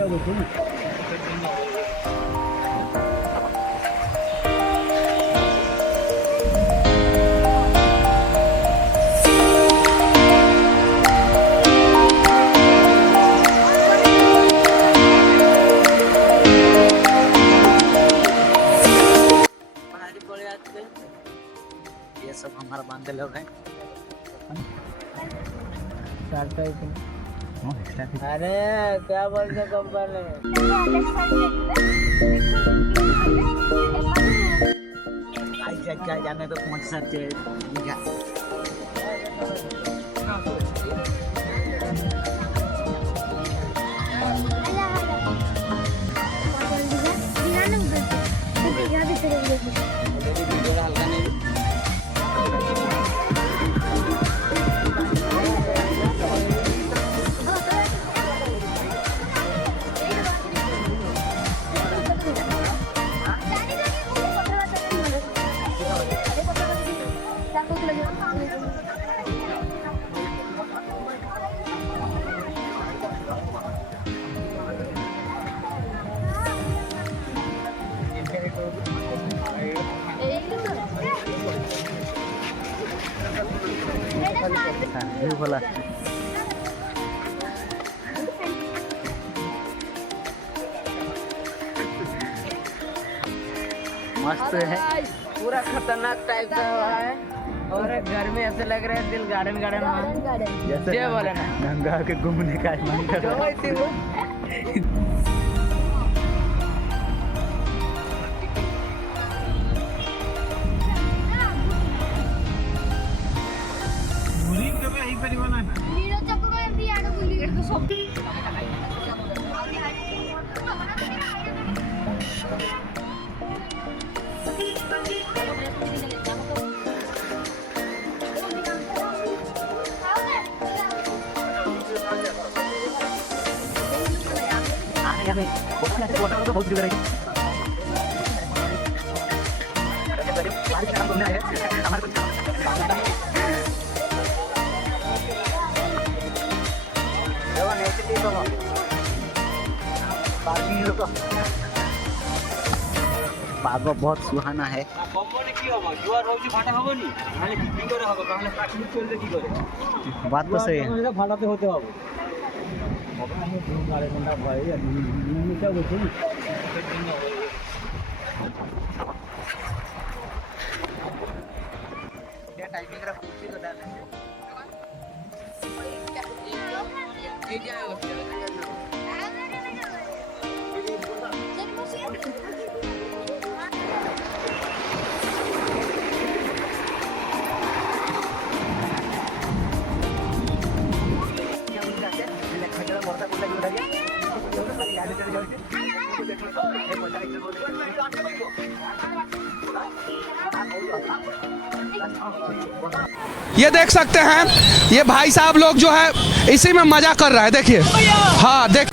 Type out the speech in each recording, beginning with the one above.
ये सब हमारा बांधे लोग हैं। अरे क्या बोलते कंपनी क्या जाने तो पहुंच सकते बोला मस्त है, पूरा खतरनाक टाइप का हुआ है और घर में ऐसे लग रहा है दिल गार्डन गार्डन हुआ जैसे बोले ना गंगा के घूमने का मन कर रहा है। बहुत पाग बहुत सुहाना है। बात तो सही है। ये देख सकते हैं, ये भाई साहब लोग जो है इसी में मजा कर रहा है। देखिए, हाँ देख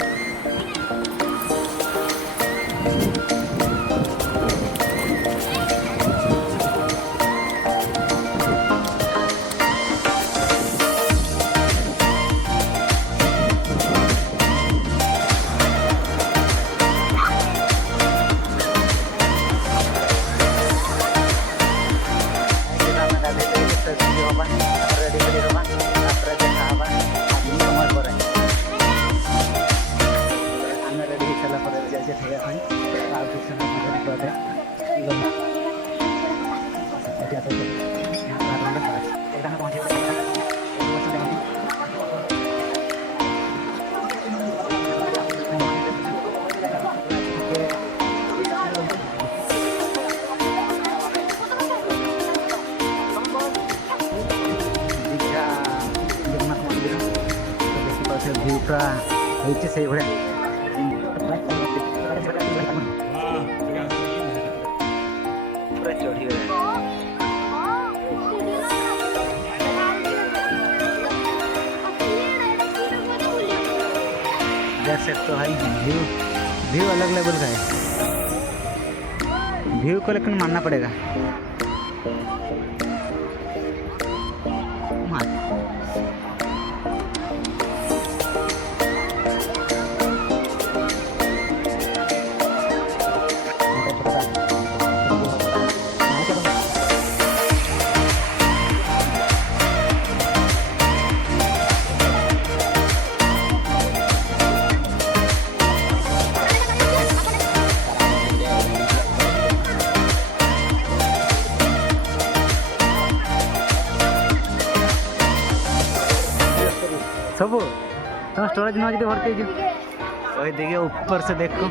ভিউটা হয়েছে সেইভাবে देख सकते हो भाई, व्यू अलग लेवल का है। व्यू को लेकिन मानना पड़ेगा। मस्जिद भरती जो ওই দিকে ऊपर से देखो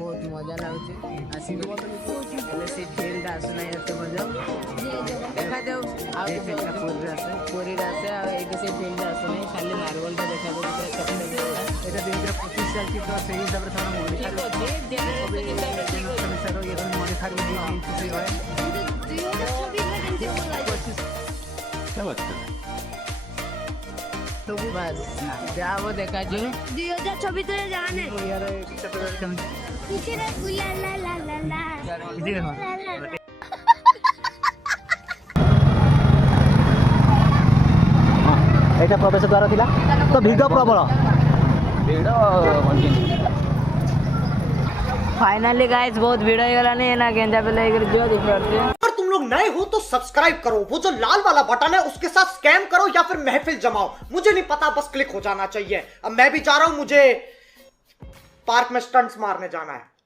बहुत मजा लगुच से फील्ड आसना एत मजा देखा जाऊ पुरी आसे से फील्ड आसना खाली मार्बल देखा यहाँ 2025 चलती तो से हिसाब से बस जा वो देखा जो 2024 रे जाने पीछे रे ला ला ला ला ला ଏଇଟା ପ୍ରବେଶ ଦ୍ୱାର ଥିଲା ତ ଭିଡ଼ ପ୍ରବଳ ଭିଡ଼ फाइनली गाइस बहुत भीड़ हो गला नहीं ना गेंजा पे लेकर जो दिख रहा है। अगर तुम लोग नए हो तो सब्सक्राइब करो, वो जो लाल वाला बटन है उसके साथ स्कैम करो या फिर महफिल जमाओ, मुझे नहीं पता, बस क्लिक हो जाना चाहिए। अब मैं भी जा रहा हूं, मुझे पार्क में स्टंट्स मारने जाना है।